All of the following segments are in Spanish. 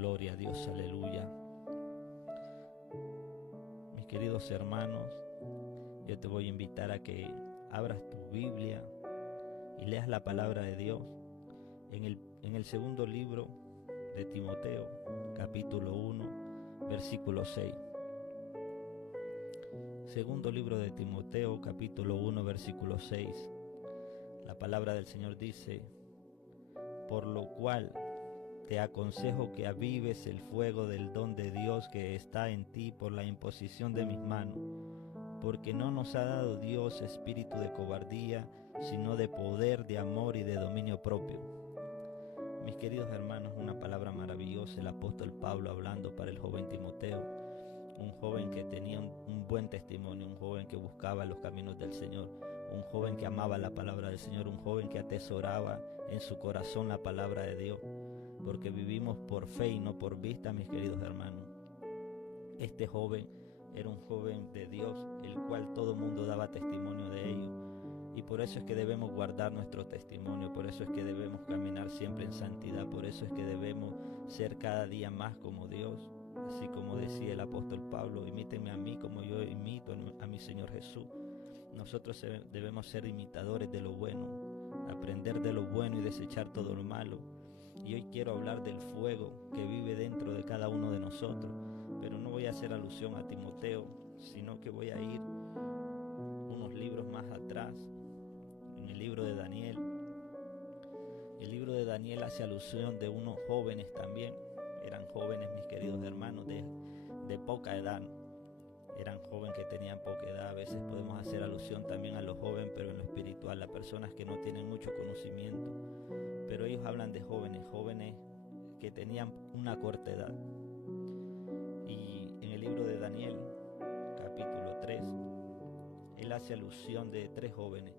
Gloria a Dios, aleluya. Mis queridos hermanos, yo te voy a invitar a que abras tu Biblia y leas la palabra de Dios en el segundo libro de Timoteo, capítulo 1, versículo 6. Segundo libro de Timoteo, capítulo 1, versículo 6. La palabra del Señor dice: por lo cual te aconsejo que avives el fuego del don de Dios que está en ti por la imposición de mis manos, porque no nos ha dado Dios espíritu de cobardía, sino de poder, de amor y de dominio propio. Mis queridos hermanos, una palabra maravillosa, el apóstol Pablo hablando para el joven Timoteo, un joven que tenía un buen testimonio, un joven que buscaba los caminos del Señor, un joven que amaba la palabra del Señor, un joven que atesoraba en su corazón la palabra de Dios, porque vivimos por fe y no por vista, mis queridos hermanos. Este joven era un joven de Dios, el cual todo mundo daba testimonio de ello, y por eso es que debemos guardar nuestro testimonio, por eso es que debemos caminar siempre en santidad, por eso es que debemos ser cada día más como Dios. Así como decía el apóstol Pablo: imítenme a mí como yo imito a mi Señor Jesús. Nosotros debemos ser imitadores de lo bueno, aprender de lo bueno y desechar todo lo malo. Y hoy quiero hablar del fuego que vive dentro de cada uno de nosotros, pero no voy a hacer alusión a Timoteo, sino que voy a ir unos libros más atrás, en el libro de Daniel. El libro de Daniel hace alusión de unos jóvenes también. Eran jóvenes, mis queridos hermanos, de poca edad. Eran jóvenes que tenían poca edad. A veces podemos hacer alusión también a los jóvenes, pero en lo espiritual, las personas que no tienen mucho conocimiento. Pero ellos hablan de jóvenes que tenían una corta edad. Y en el libro de Daniel, capítulo 3, él hace alusión de tres jóvenes: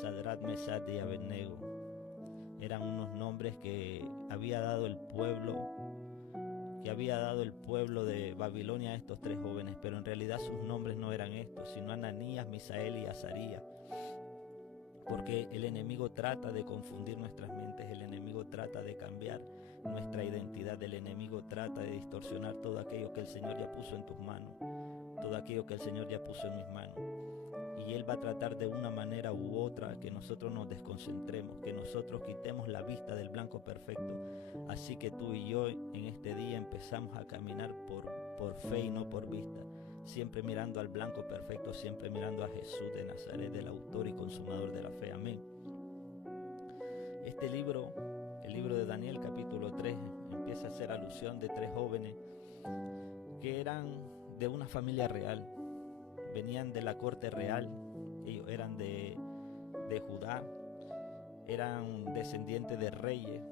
Sadrach, Mesach y Abednego. Eran unos nombres que había dado el pueblo de Babilonia a estos tres jóvenes, pero en realidad sus nombres no eran estos, sino Ananías, Misael y Azarías. Porque el enemigo trata de confundir nuestras mentes, el enemigo trata de cambiar nuestra identidad, el enemigo trata de distorsionar todo aquello que el Señor ya puso en tus manos, todo aquello que el Señor ya puso en mis manos. Y Él va a tratar de una manera u otra que nosotros nos desconcentremos, que nosotros quitemos la vista del blanco perfecto. Así que tú y yo en este día empezamos a caminar por fe y no por vista, siempre mirando al blanco perfecto, siempre mirando a Jesús de Nazaret, el autor y consumador de la fe. Amén. Este libro, el libro de Daniel capítulo 3, empieza a hacer alusión de tres jóvenes que eran de una familia real. Venían de la corte real, ellos eran de Judá, eran descendientes de reyes.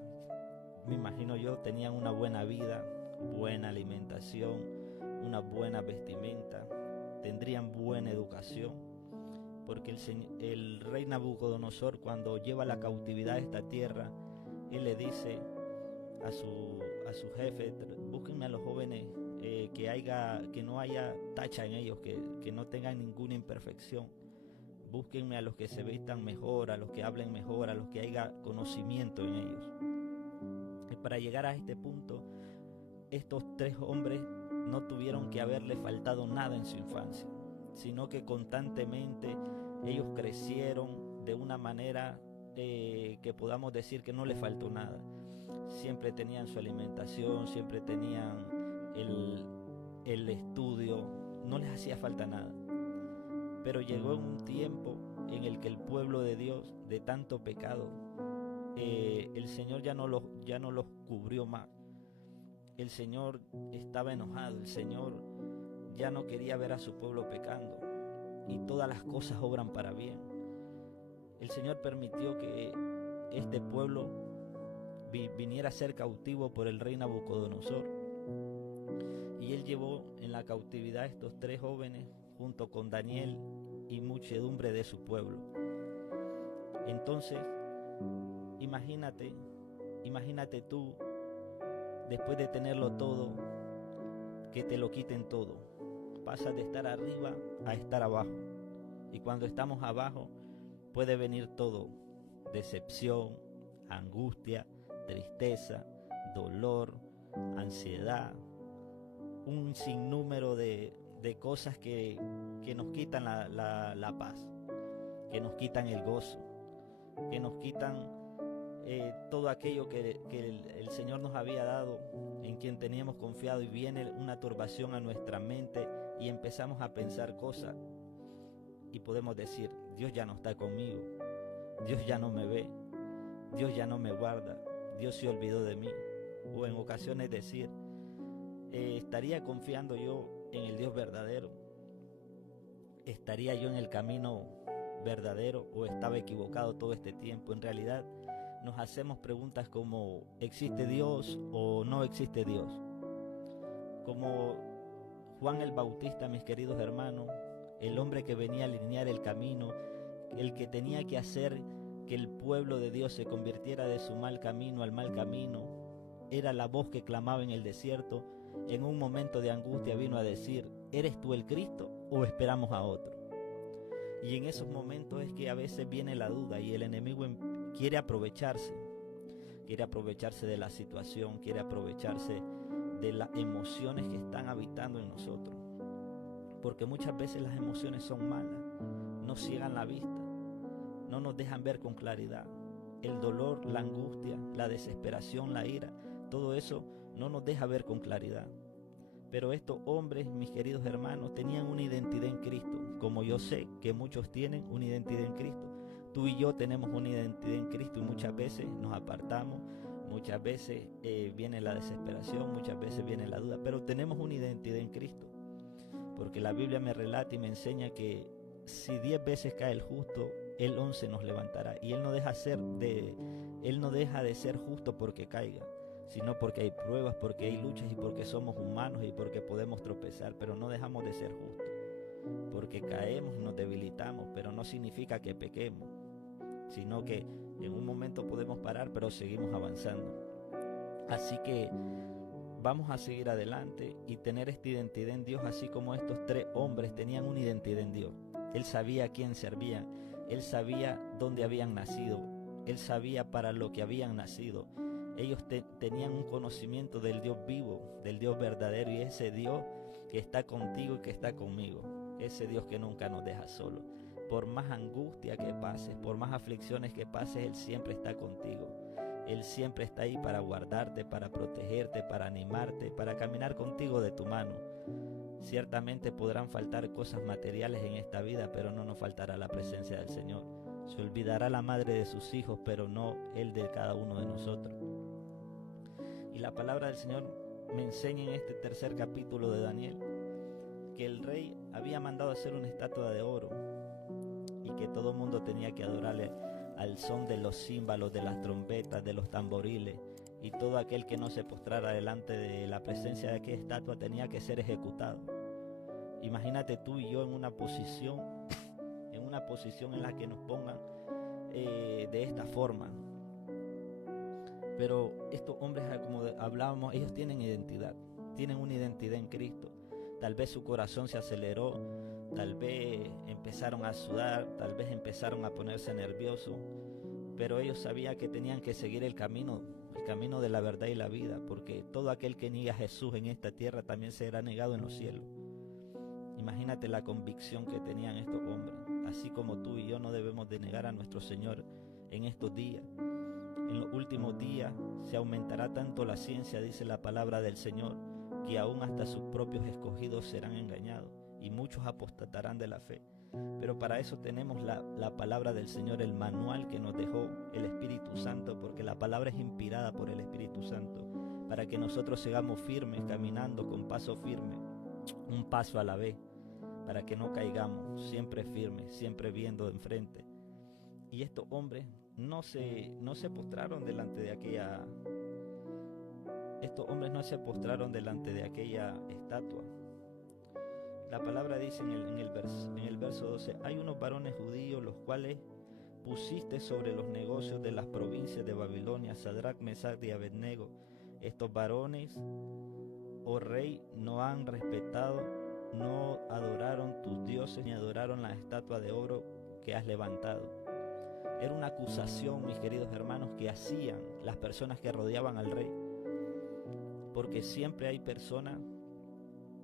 Me imagino yo, tenían una buena vida, buena alimentación, una buena vestimenta, tendrían buena educación, porque el rey Nabucodonosor, cuando lleva la cautividad a esta tierra, él le dice a su jefe: búsquenme a los jóvenes que no haya tacha en ellos, que no tengan ninguna imperfección. Búsquenme a los que se vistan mejor, a los que hablen mejor, a los que haya conocimiento en ellos. Y para llegar a este punto, estos tres hombres no tuvieron que haberle faltado nada en su infancia, sino que constantemente ellos crecieron de una manera que podamos decir que no les faltó nada. Siempre tenían su alimentación, siempre tenían el estudio, no les hacía falta nada. Pero llegó un tiempo en el que el pueblo de Dios, de tanto pecado, el Señor ya no los cubrió más. El Señor estaba enojado, el Señor ya no quería ver a su pueblo pecando, y todas las cosas obran para bien. El Señor permitió que este pueblo viniera a ser cautivo por el rey Nabucodonosor, y él llevó en la cautividad a estos tres jóvenes junto con Daniel y muchedumbre de su pueblo. Entonces, imagínate tú, después de tenerlo todo, que te lo quiten todo. Pasas de estar arriba a estar abajo, y cuando estamos abajo puede venir todo: decepción, angustia, tristeza, dolor, ansiedad, un sinnúmero de cosas que nos quitan la paz, que nos quitan el gozo, que nos quitan todo aquello que el Señor nos había dado, en quien teníamos confiado, y viene una turbación a nuestra mente y empezamos a pensar cosas y podemos decir: Dios ya no está conmigo, Dios ya no me ve, Dios ya no me guarda, Dios se olvidó de mí. O en ocasiones decir: ¿estaría confiando yo en el Dios verdadero? ¿Estaría yo en el camino verdadero o estaba equivocado todo este tiempo? En realidad nos hacemos preguntas como: ¿existe Dios o no existe Dios? Como Juan el Bautista, mis queridos hermanos, el hombre que venía a alinear el camino, el que tenía que hacer que el pueblo de Dios se convirtiera de su mal camino al mal camino, era la voz que clamaba en el desierto. En un momento de angustia vino a decir: ¿eres tú el Cristo o esperamos a otro? Y en esos momentos es que a veces viene la duda y el enemigo quiere aprovecharse de la situación, quiere aprovecharse de las emociones que están habitando en nosotros, porque muchas veces las emociones son malas, nos ciegan la vista, no nos dejan ver con claridad. El dolor, la angustia, la desesperación, la ira, todo eso no nos deja ver con claridad. Pero estos hombres, mis queridos hermanos, tenían una identidad en Cristo, como yo sé que muchos tienen una identidad en Cristo. Tú y yo tenemos una identidad en Cristo y muchas veces nos apartamos, muchas veces viene la desesperación, muchas veces viene la duda, pero tenemos una identidad en Cristo, porque la Biblia me relata y me enseña que si 10 veces cae el justo, Él 11 nos levantará, y Él no deja de ser justo porque caiga, sino porque hay pruebas, porque hay luchas y porque somos humanos y porque podemos tropezar, pero no dejamos de ser justos, porque caemos y nos debilitamos, pero no significa que pequemos, sino que en un momento podemos parar, pero seguimos avanzando. Así que vamos a seguir adelante y tener esta identidad en Dios, así como estos 3 hombres tenían una identidad en Dios. Él sabía a quién servían, él sabía dónde habían nacido, él sabía para lo que habían nacido. Ellos tenían un conocimiento del Dios vivo, del Dios verdadero, y ese Dios que está contigo y que está conmigo, ese Dios que nunca nos deja solo. Por más angustia que pases, por más aflicciones que pases, Él siempre está contigo. Él siempre está ahí para guardarte, para protegerte, para animarte, para caminar contigo de tu mano. Ciertamente podrán faltar cosas materiales en esta vida, pero no nos faltará la presencia del Señor. Se olvidará la madre de sus hijos, pero no Él de cada uno de nosotros. Y la palabra del Señor me enseña en este 3er capítulo de Daniel que el rey había mandado hacer una estatua de oro y que todo el mundo tenía que adorarle al son de los címbalos, de las trompetas, de los tamboriles, y todo aquel que no se postrara delante de la presencia de aquella estatua tenía que ser ejecutado. Imagínate tú y yo en una posición en la que nos pongan de esta forma. Pero estos hombres, como hablábamos, ellos tienen identidad, tienen una identidad en Cristo. Tal vez su corazón se aceleró, tal vez empezaron a sudar, tal vez empezaron a ponerse nerviosos, pero ellos sabían que tenían que seguir el camino de la verdad y la vida, porque todo aquel que niega a Jesús en esta tierra también será negado en los cielos. Imagínate la convicción que tenían estos hombres. Así como tú y yo no debemos de negar a nuestro Señor en estos días. En los últimos días se aumentará tanto la ciencia, dice la palabra del Señor, que aún hasta sus propios escogidos serán engañados y muchos apostatarán de la fe. Pero para eso tenemos la palabra del Señor, el manual que nos dejó el Espíritu Santo, porque la palabra es inspirada por el Espíritu Santo, para que nosotros sigamos firmes, caminando con paso firme, un paso a la vez, para que no caigamos, siempre firmes, siempre viendo enfrente. Y estos hombres no se postraron delante de aquella estatua. La palabra dice en el verso 12: hay unos varones judíos los cuales pusiste sobre los negocios de las provincias de Babilonia, Sadrach, Mesach y Abednego. Estos varones, oh rey, no han respetado, no adoraron tus dioses ni adoraron la estatua de oro que has levantado. Era una acusación, mis queridos hermanos, que hacían las personas que rodeaban al rey, porque siempre hay personas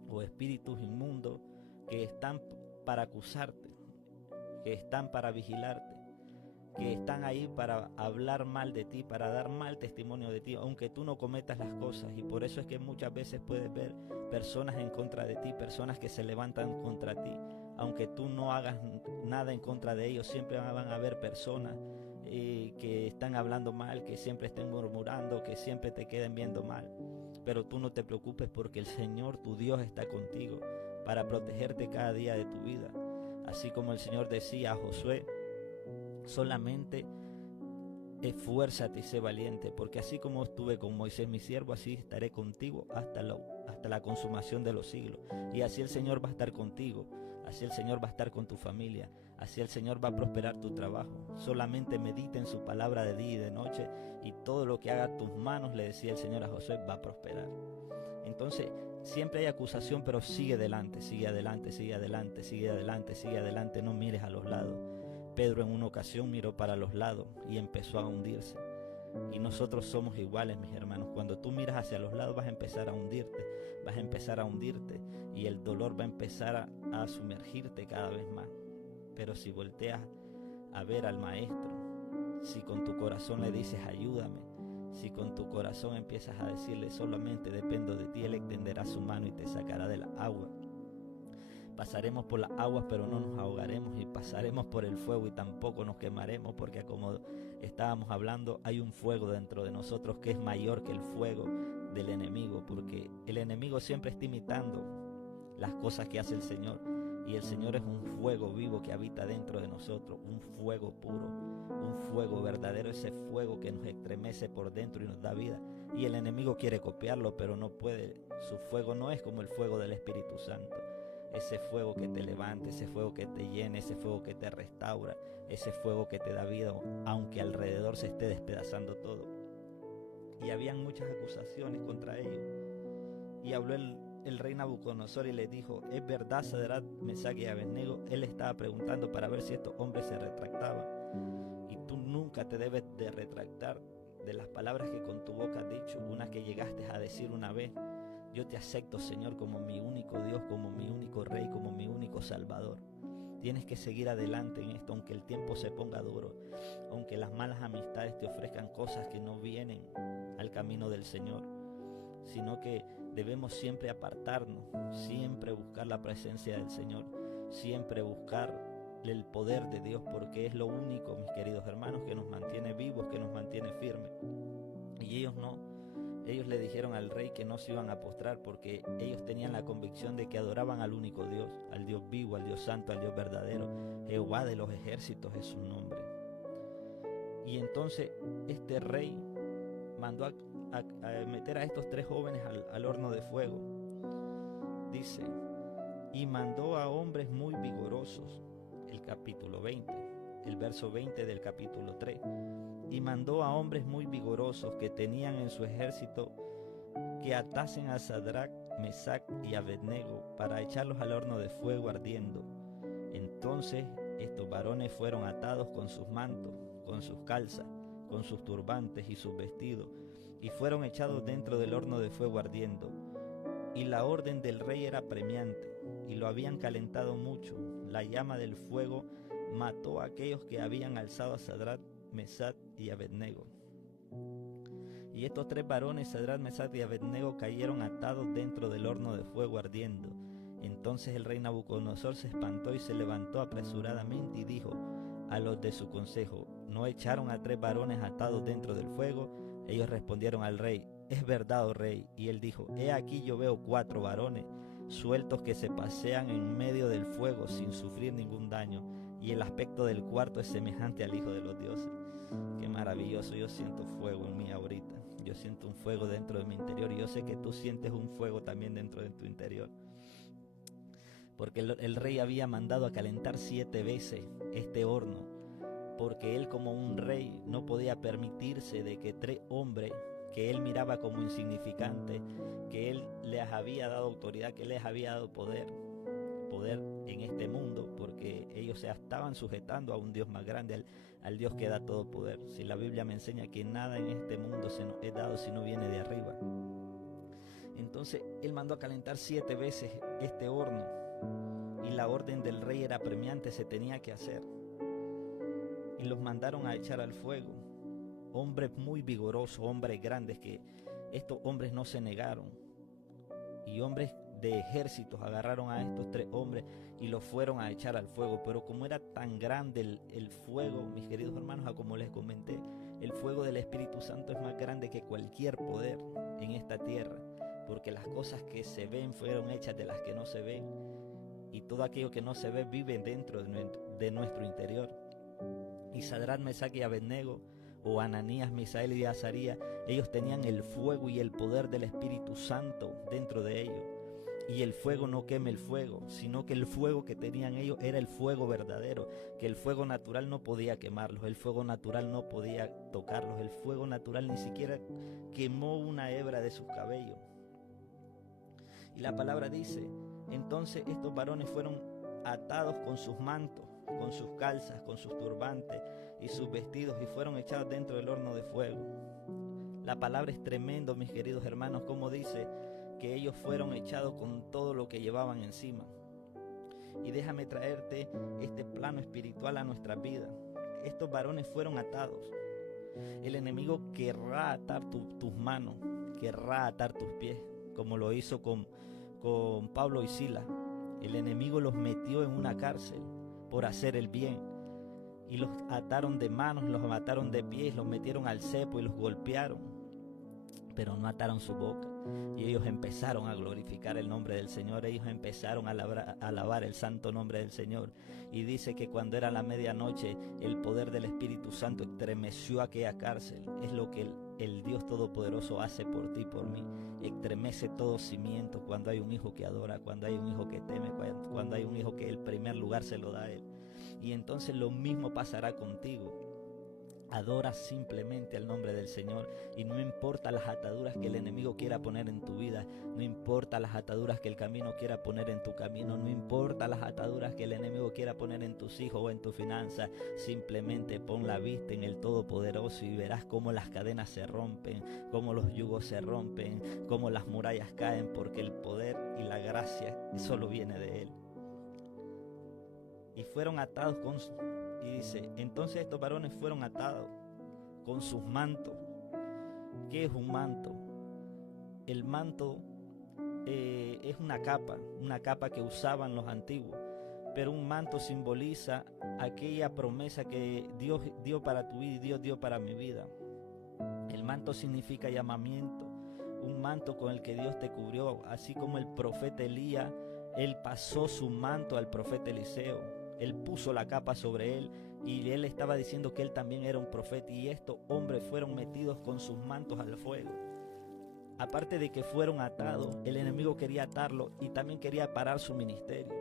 o espíritus inmundos que están para acusarte, que están para vigilarte, que están ahí para hablar mal de ti, para dar mal testimonio de ti, aunque tú no cometas las cosas. Y por eso es que muchas veces puedes ver personas en contra de ti, personas que se levantan contra ti, aunque tú no hagas nada en contra de ellos. Siempre van a haber personas que están hablando mal, que siempre estén murmurando, que siempre te queden viendo mal. Pero tú no te preocupes, porque el Señor, tu Dios, está contigo para protegerte cada día de tu vida. Así como el Señor decía a Josué: solamente esfuérzate y sé valiente, porque así como estuve con Moisés mi siervo, así estaré contigo hasta la consumación de los siglos. Y así el Señor va a estar contigo, así el Señor va a estar con tu familia, así el Señor va a prosperar tu trabajo. Solamente medita en su palabra de día y de noche, y todo lo que haga tus manos, le decía el Señor a Josué, va a prosperar. Entonces siempre hay acusación, pero sigue adelante, sigue adelante, sigue adelante, sigue adelante, sigue adelante. No mires a los lados. Pedro en una ocasión miró para los lados y empezó a hundirse. Y nosotros somos iguales, mis hermanos. Cuando tú miras hacia los lados, vas a empezar a hundirte, vas a empezar a hundirte, y el dolor va a empezar a sumergirte cada vez más. Pero si volteas a ver al Maestro, si con tu corazón le dices ayúdame, si con tu corazón empiezas a decirle solamente dependo de ti, Él extenderá su mano y te sacará de la agua. Pasaremos por las aguas, pero no nos ahogaremos, y pasaremos por el fuego y tampoco nos quemaremos, porque como estábamos hablando, hay un fuego dentro de nosotros que es mayor que el fuego del enemigo, porque el enemigo siempre está imitando las cosas que hace el Señor, y el Señor es un fuego vivo que habita dentro de nosotros, un fuego puro, un fuego verdadero, ese fuego que nos estremece por dentro y nos da vida. Y el enemigo quiere copiarlo, pero no puede. Su fuego no es como el fuego del Espíritu Santo. Ese fuego que te levanta, ese fuego que te llena, ese fuego que te restaura, ese fuego que te da vida, aunque alrededor se esté despedazando todo. Y habían muchas acusaciones contra ellos. Y habló el rey Nabucodonosor y les dijo: es verdad, Sadrach, Mesach y Abednego. Él estaba preguntando para ver si estos hombres se retractaban. Y tú nunca te debes de retractar de las palabras que con tu boca has dicho, una que llegaste a decir una vez: yo te acepto, Señor, como mi único Dios, como mi único Rey, como mi único Salvador. Tienes que seguir adelante en esto, aunque el tiempo se ponga duro, aunque las malas amistades te ofrezcan cosas que no vienen al camino del Señor, sino que debemos siempre apartarnos, siempre buscar la presencia del Señor, siempre buscar el poder de Dios, porque es lo único, mis queridos hermanos, que nos mantiene vivos, que nos mantiene firmes. Y ellos no. Ellos le dijeron al rey que no se iban a postrar, porque ellos tenían la convicción de que adoraban al único Dios, al Dios vivo, al Dios santo, al Dios verdadero. Jehová de los ejércitos es su nombre. Y entonces este rey mandó a meter a estos 3 jóvenes al horno de fuego. Dice: y mandó a hombres muy vigorosos, el capítulo 20, el verso 20 del capítulo 3. Y mandó a hombres muy vigorosos que tenían en su ejército que atasen a Sadrach, Mesach y Abednego para echarlos al horno de fuego ardiendo. Entonces estos varones fueron atados con sus mantos, con sus calzas, con sus turbantes y sus vestidos, y fueron echados dentro del horno de fuego ardiendo. Y la orden del rey era premiante, y lo habían calentado mucho. La llama del fuego mató a aquellos que habían alzado a Sadrach, Mesach y Abednego. Y estos 3 varones, Sadrach, Mesach y Abednego, cayeron atados dentro del horno de fuego ardiendo. Entonces el rey Nabucodonosor se espantó y se levantó apresuradamente y dijo a los de su consejo: ¿no echaron a 3 varones atados dentro del fuego? Ellos respondieron al rey: es verdad, oh rey. Y él dijo: he aquí yo veo 4 varones sueltos que se pasean en medio del fuego sin sufrir ningún daño, y el aspecto del cuarto es semejante al Hijo de los dioses. Qué maravilloso. Yo siento fuego en mí ahorita. Yo siento un fuego dentro de mi interior, y yo sé que tú sientes un fuego también dentro de tu interior, porque el rey había mandado a calentar 7 veces este horno, porque él, como un rey, no podía permitirse de que 3 hombres que él miraba como insignificantes, que él les había dado autoridad, que les había dado poder en este mundo, porque ellos se estaban sujetando a un Dios más grande, al Dios que da todo poder. Si la Biblia me enseña que nada en este mundo se nos es dado si no viene de arriba. Entonces él mandó a calentar 7 veces este horno, y la orden del rey era apremiante, se tenía que hacer. Y los mandaron a echar al fuego. Hombres muy vigorosos, hombres grandes, que estos hombres no se negaron. Y hombres de ejércitos agarraron a estos 3 hombres y los fueron a echar al fuego. Pero como era tan grande el fuego, mis queridos hermanos, como les comenté, el fuego del Espíritu Santo es más grande que cualquier poder en esta tierra, porque las cosas que se ven fueron hechas de las que no se ven, y todo aquello que no se ve vive dentro de nuestro interior. Y Sadrach, Mesach y Abednego, o Ananías, Misael y Azarías, ellos tenían el fuego y el poder del Espíritu Santo dentro de ellos. Y el fuego no quema el fuego, sino que el fuego que tenían ellos era el fuego verdadero, que el fuego natural no podía quemarlos, el fuego natural no podía tocarlos, el fuego natural ni siquiera quemó una hebra de sus cabellos. Y la palabra dice: entonces estos varones fueron atados con sus mantos, con sus calzas, con sus turbantes y sus vestidos, y fueron echados dentro del horno de fuego. La palabra es tremendo, mis queridos hermanos, como dice que ellos fueron echados con todo lo que llevaban encima. Y déjame traerte este plano espiritual a nuestra vida. Estos varones fueron atados. El enemigo querrá atar tus manos, querrá atar tus pies, como lo hizo con Pablo y Silas. El enemigo los metió en una cárcel por hacer el bien, y los ataron de manos, los ataron de pies, los metieron al cepo y los golpearon, pero no ataron su boca. Y ellos empezaron a glorificar el nombre del Señor, ellos empezaron a alabar el santo nombre del Señor. Y dice que cuando era la medianoche, el poder del Espíritu Santo estremeció aquella cárcel. Es lo que el Dios Todopoderoso hace por ti y por mí. Estremece todo cimiento cuando hay un hijo que adora, cuando hay un hijo que teme, cuando hay un hijo que el primer lugar se lo da a él. Y entonces lo mismo pasará contigo. Adora simplemente el nombre del Señor, y no importa las ataduras que el enemigo quiera poner en tu vida, no importa las ataduras que el camino quiera poner en tu camino, no importa las ataduras que el enemigo quiera poner en tus hijos o en tu finanza, simplemente pon la vista en el Todopoderoso y verás cómo las cadenas se rompen, cómo los yugos se rompen, cómo las murallas caen, porque el poder y la gracia solo viene de Él. Y fueron atados y dice, entonces estos varones fueron atados con sus mantos. ¿Qué es un manto? El manto es una capa que usaban los antiguos, pero un manto simboliza aquella promesa que Dios dio para tu vida y Dios dio para mi vida. El manto significa llamamiento, un manto con el que Dios te cubrió, así como el profeta Elías, él pasó su manto al profeta Eliseo. Él puso la capa sobre él y él estaba diciendo que él también era un profeta, y estos hombres fueron metidos con sus mantos al fuego. Aparte de que fueron atados, el enemigo quería atarlo y también quería parar su ministerio.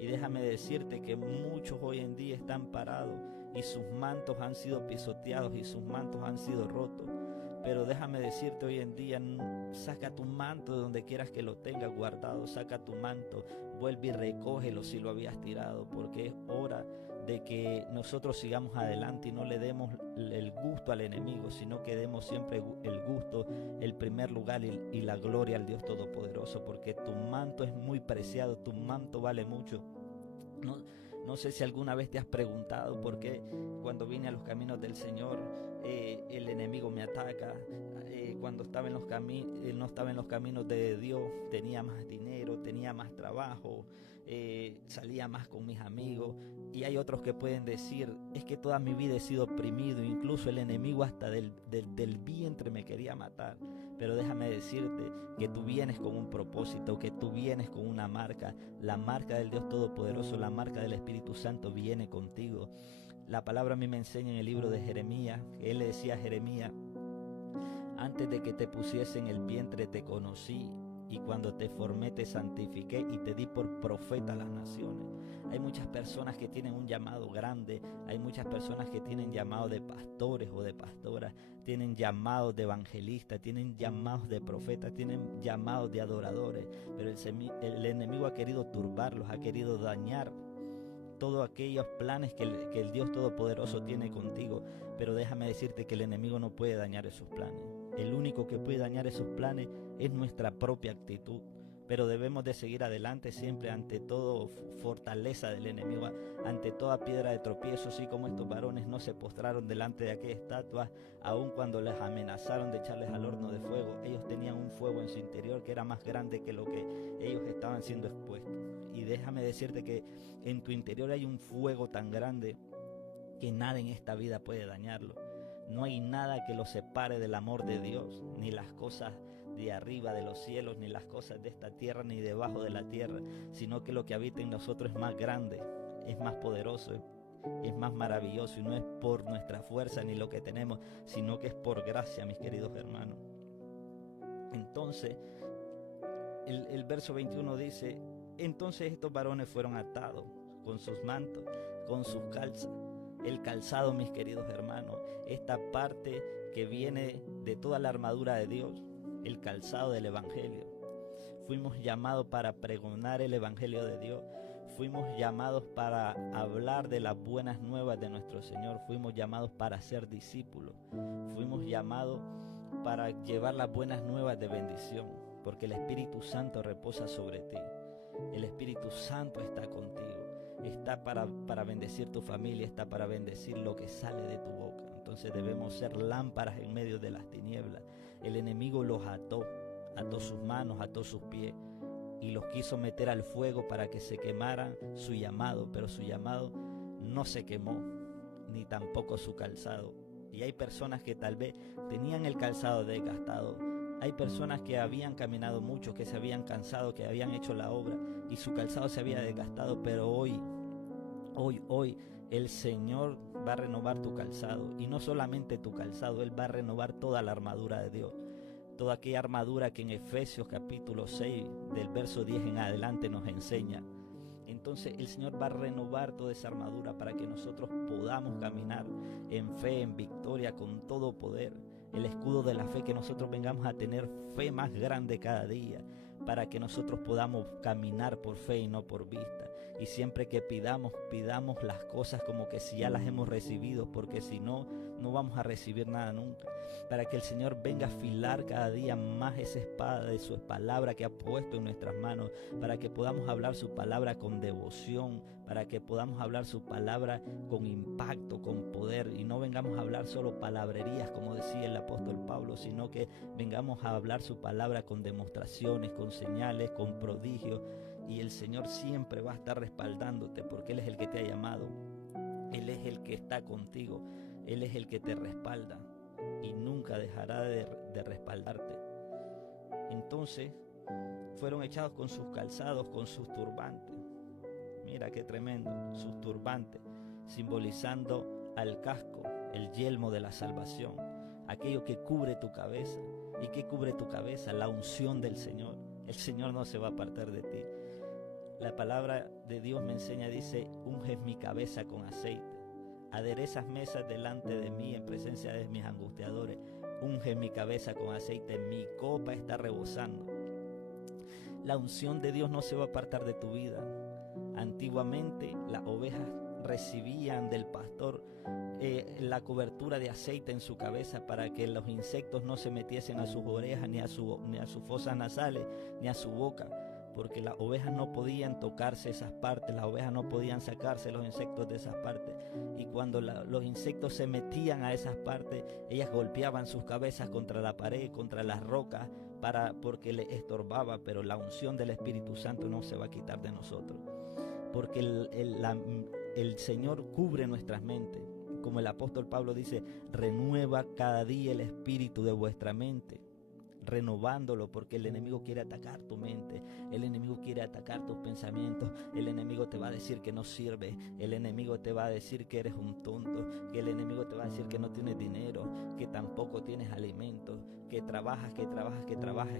Y déjame decirte que muchos hoy en día están parados y sus mantos han sido pisoteados y sus mantos han sido rotos. Pero déjame decirte hoy en día, saca tu manto de donde quieras que lo tengas guardado, saca tu manto, vuelve y recógelo si lo habías tirado, porque es hora de que nosotros sigamos adelante y no le demos el gusto al enemigo, sino que demos siempre el gusto, el primer lugar y la gloria al Dios Todopoderoso, porque tu manto es muy preciado, tu manto vale mucho. No sé si alguna vez te has preguntado por qué cuando vine a los caminos del Señor el enemigo me ataca. Cuando estaba no estaba en los caminos de Dios, tenía más dinero, tenía más trabajo, salía más con mis amigos. Y hay otros que pueden decir, es que toda mi vida he sido oprimido, incluso el enemigo hasta del vientre me quería matar. Pero déjame decirte que tú vienes con un propósito, que tú vienes con una marca. La marca del Dios Todopoderoso, la marca del Espíritu Santo viene contigo. La palabra a mí me enseña en el libro de Jeremías, que él le decía a Jeremías: antes de que te pusiese en el vientre te conocí, y cuando te formé te santifiqué y te di por profeta a las naciones. Hay muchas personas que tienen un llamado grande, hay muchas personas que tienen llamado de pastores o de pastoras, tienen llamados de evangelistas, tienen llamados de profetas, tienen llamados de adoradores, pero el enemigo ha querido turbarlos, ha querido dañar todos aquellos planes que el Dios Todopoderoso tiene contigo. Pero déjame decirte que el enemigo no puede dañar esos planes. El único que puede dañar esos planes es nuestra propia actitud. Pero debemos de seguir adelante siempre ante toda fortaleza del enemigo, ante toda piedra de tropiezo, así como estos varones no se postraron delante de aquella estatua, aun cuando les amenazaron de echarles al horno de fuego. Ellos tenían un fuego en su interior que era más grande que lo que ellos estaban siendo expuestos. Y déjame decirte que en tu interior hay un fuego tan grande que nada en esta vida puede dañarlo. No hay nada que lo separe del amor de Dios, ni las cosas de arriba de los cielos, ni las cosas de esta tierra, ni debajo de la tierra, sino que lo que habita en nosotros es más grande, es más poderoso, es más maravilloso, y no es por nuestra fuerza ni lo que tenemos, sino que es por gracia, mis queridos hermanos. Entonces, el verso 21 dice: entonces estos varones fueron atados con sus mantos, con sus calzas. El calzado, mis queridos hermanos, esta parte que viene de toda la armadura de Dios, el calzado del evangelio. Fuimos llamados para pregonar el evangelio de Dios. Fuimos llamados para hablar de las buenas nuevas de nuestro Señor. Fuimos llamados para ser discípulos. Fuimos llamados para llevar las buenas nuevas de bendición, porque el Espíritu Santo reposa sobre ti. El Espíritu Santo está contigo. Está para bendecir tu familia, está para bendecir lo que sale de tu boca. Entonces debemos ser lámparas en medio de las tinieblas. El enemigo los ató sus manos, ató sus pies y los quiso meter al fuego para que se quemaran su llamado, pero su llamado no se quemó, ni tampoco su calzado. Y hay personas que tal vez tenían el calzado desgastado. Hay personas que habían caminado mucho, que se habían cansado, que habían hecho la obra y su calzado se había desgastado, pero hoy el Señor va a renovar tu calzado, y no solamente tu calzado, Él va a renovar toda la armadura de Dios, toda aquella armadura que en Efesios capítulo 6 del verso 10 en adelante nos enseña. Entonces el Señor va a renovar toda esa armadura para que nosotros podamos caminar en fe, en victoria, con todo poder. El escudo de la fe, que nosotros vengamos a tener fe más grande cada día, para que nosotros podamos caminar por fe y no por vista. Y siempre que pidamos las cosas como que si ya las hemos recibido, porque si no, no vamos a recibir nada nunca. Para que el Señor venga a afilar cada día más esa espada de su palabra que ha puesto en nuestras manos, para que podamos hablar su palabra con devoción, para que podamos hablar su palabra con impacto, con poder, y no vengamos a hablar solo palabrerías, como decía el apóstol Pablo, sino que vengamos a hablar su palabra con demostraciones, con señales, con prodigios. Y el Señor siempre va a estar respaldándote, porque Él es el que te ha llamado, Él es el que está contigo, Él es el que te respalda y nunca dejará de respaldarte. Entonces fueron echados con sus calzados, con sus turbantes. Mira qué tremendo, sus turbantes, simbolizando al casco, el yelmo de la salvación, aquello que cubre tu cabeza. ¿Y qué cubre tu cabeza? La unción del Señor. El Señor no se va a apartar de ti. La palabra de Dios me enseña, dice: unges mi cabeza con aceite, aderezas mesas delante de mí en presencia de mis angustiadores. Unge mi cabeza con aceite, mi copa está rebosando. La unción de Dios no se va a apartar de tu vida. Antiguamente las ovejas recibían del pastor la cobertura de aceite en su cabeza para que los insectos no se metiesen a sus orejas, ni a sus fosas nasales, ni a su boca, porque las ovejas no podían tocarse esas partes, las ovejas no podían sacarse los insectos de esas partes. Y cuando los insectos se metían a esas partes, ellas golpeaban sus cabezas contra la pared, contra las rocas, porque les estorbaba. Pero la unción del Espíritu Santo no se va a quitar de nosotros, porque el Señor cubre nuestras mentes. Como el apóstol Pablo dice: renueva cada día el espíritu de vuestra mente, renovándolo, porque el enemigo quiere atacar tu mente, el enemigo quiere atacar tus pensamientos, el enemigo te va a decir que no sirves, el enemigo te va a decir que eres un tonto, que el enemigo te va a decir que no tienes dinero, que tampoco tienes alimento, que trabajas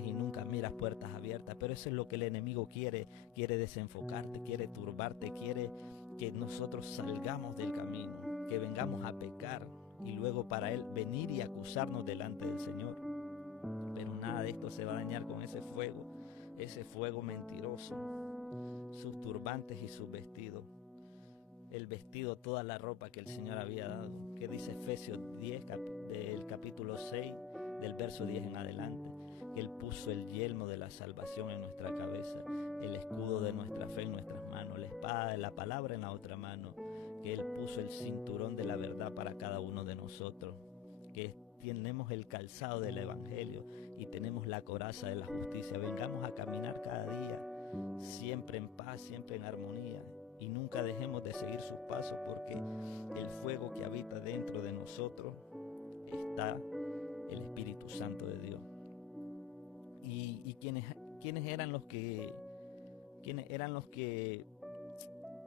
y nunca miras puertas abiertas. Pero eso es lo que el enemigo quiere desenfocarte, quiere turbarte, quiere que nosotros salgamos del camino, que vengamos a pecar y luego para él venir y acusarnos delante del Señor. Pero nada de esto se va a dañar con ese fuego mentiroso, sus turbantes y sus vestidos. El vestido, toda la ropa que el Señor había dado. Que dice Efesios 10, del capítulo 6, del verso 10 en adelante, que Él puso el yelmo de la salvación en nuestra cabeza, el escudo de nuestra fe en nuestras manos, la espada de la palabra en la otra mano, que Él puso el cinturón de la verdad para cada uno de nosotros, que tenemos el calzado del evangelio y tenemos la coraza de la justicia. Vengamos a caminar cada día, siempre en paz, siempre en armonía, y nunca dejemos de seguir sus pasos, porque el fuego que habita dentro de nosotros está el Espíritu Santo de Dios. Y ¿quiénes eran los que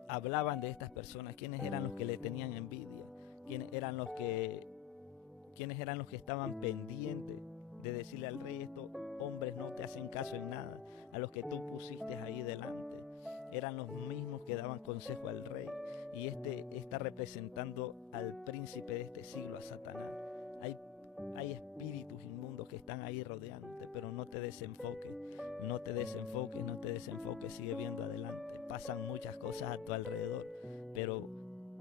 hablaban de estas personas? ¿Quiénes eran los que le tenían envidia? ¿Quiénes eran los que estaban pendientes de decirle al rey: estos hombres no te hacen caso en nada, a los que tú pusiste ahí delante? Eran los mismos que daban consejo al rey, y está representando al príncipe de este siglo, a Satanás. Hay espíritus inmundos que están ahí rodeándote, pero no te desenfoques, sigue viendo adelante. Pasan muchas cosas a tu alrededor, pero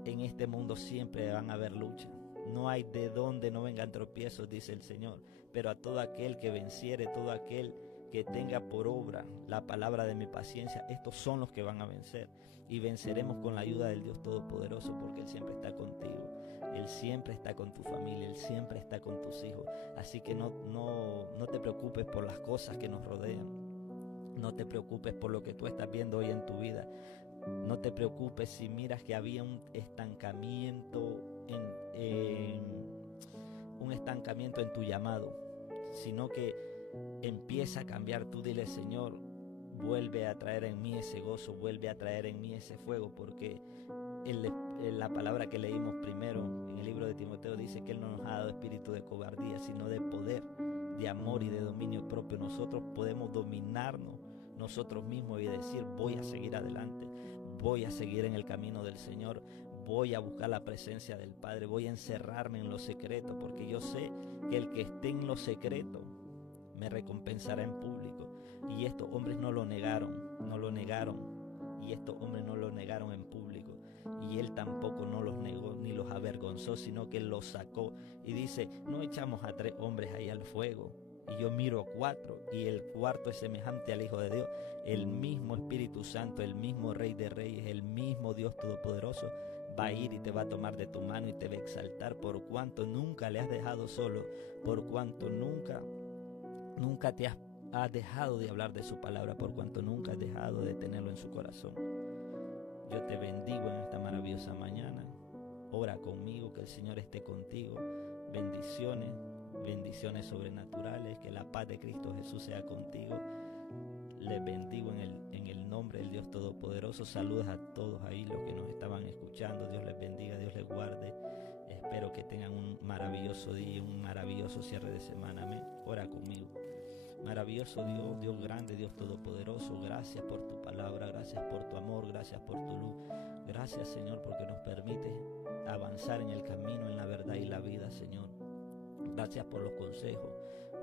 en este mundo siempre van a haber luchas. No hay de dónde no vengan tropiezos, dice el Señor, pero a todo aquel que venciere, todo aquel que tenga por obra la palabra de mi paciencia, estos son los que van a vencer, y venceremos con la ayuda del Dios Todopoderoso, porque Él siempre está contigo, Él siempre está con tu familia, Él siempre está con tus hijos. Así que no te preocupes por las cosas que nos rodean, no te preocupes por lo que tú estás viendo hoy en tu vida, no te preocupes si miras que había un estancamiento en tu llamado, sino que empieza a cambiar. Tú dile: Señor, vuelve a traer en mí ese gozo, vuelve a traer en mí ese fuego, porque la palabra que leímos primero en el libro de Timoteo dice que Él no nos ha dado espíritu de cobardía, sino de poder, de amor y de dominio propio. Nosotros podemos dominarnos nosotros mismos y decir: voy a seguir adelante, voy a seguir en el camino del Señor, voy a buscar la presencia del Padre, voy a encerrarme en lo secreto, porque yo sé que el que esté en lo secreto me recompensará en público. Y estos hombres no lo negaron, y estos hombres no lo negaron en público, y Él tampoco no los negó ni los avergonzó, sino que los sacó. Y dice: no echamos a 3 hombres ahí al fuego, y yo miro a 4, y el cuarto es semejante al Hijo de Dios. El mismo Espíritu Santo, el mismo Rey de Reyes, el mismo Dios Todopoderoso va a ir y te va a tomar de tu mano y te va a exaltar, por cuanto nunca le has dejado solo, por cuanto nunca te has dejado de hablar de su palabra, por cuanto nunca has dejado de tenerlo en su corazón. Yo te bendigo en esta maravillosa mañana. Ora conmigo, que el Señor esté contigo. Bendiciones sobrenaturales, que la paz de Cristo Jesús sea contigo. Les bendigo en el nombre del Dios Todopoderoso. Saludos a todos ahí los que nos estaban escuchando. Dios les bendiga, Dios les guarde. Espero que tengan un maravilloso día, un maravilloso cierre de semana. Amén. Ora conmigo. Maravilloso Dios, Dios grande, Dios Todopoderoso, gracias por tu palabra, gracias por tu amor, gracias por tu luz. Gracias, Señor, porque nos permites avanzar en el camino, en la verdad y la vida, Señor. Gracias por los consejos,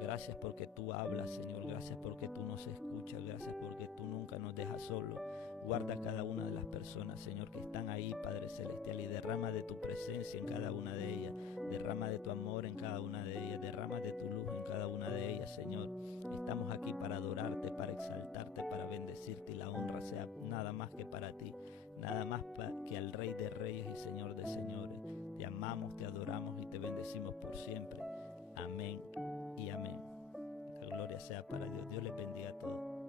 gracias porque tú hablas, Señor, gracias porque tú nos escuchas, gracias porque tú nunca nos dejas solos. Guarda a cada una de las personas, Señor, que están ahí, Padre Celestial, y derrama de tu presencia en cada una de ellas, derrama de tu amor en cada una de ellas, derrama de tu luz en cada una de ellas, Señor. Estamos aquí para adorarte, para exaltarte, para bendecirte, y la honra sea nada más que para ti, nada más que al Rey de Reyes y Señor de Señores. Te amamos, te adoramos y te bendecimos por siempre. Amén y amén. La gloria sea para Dios. Dios les bendiga a todos.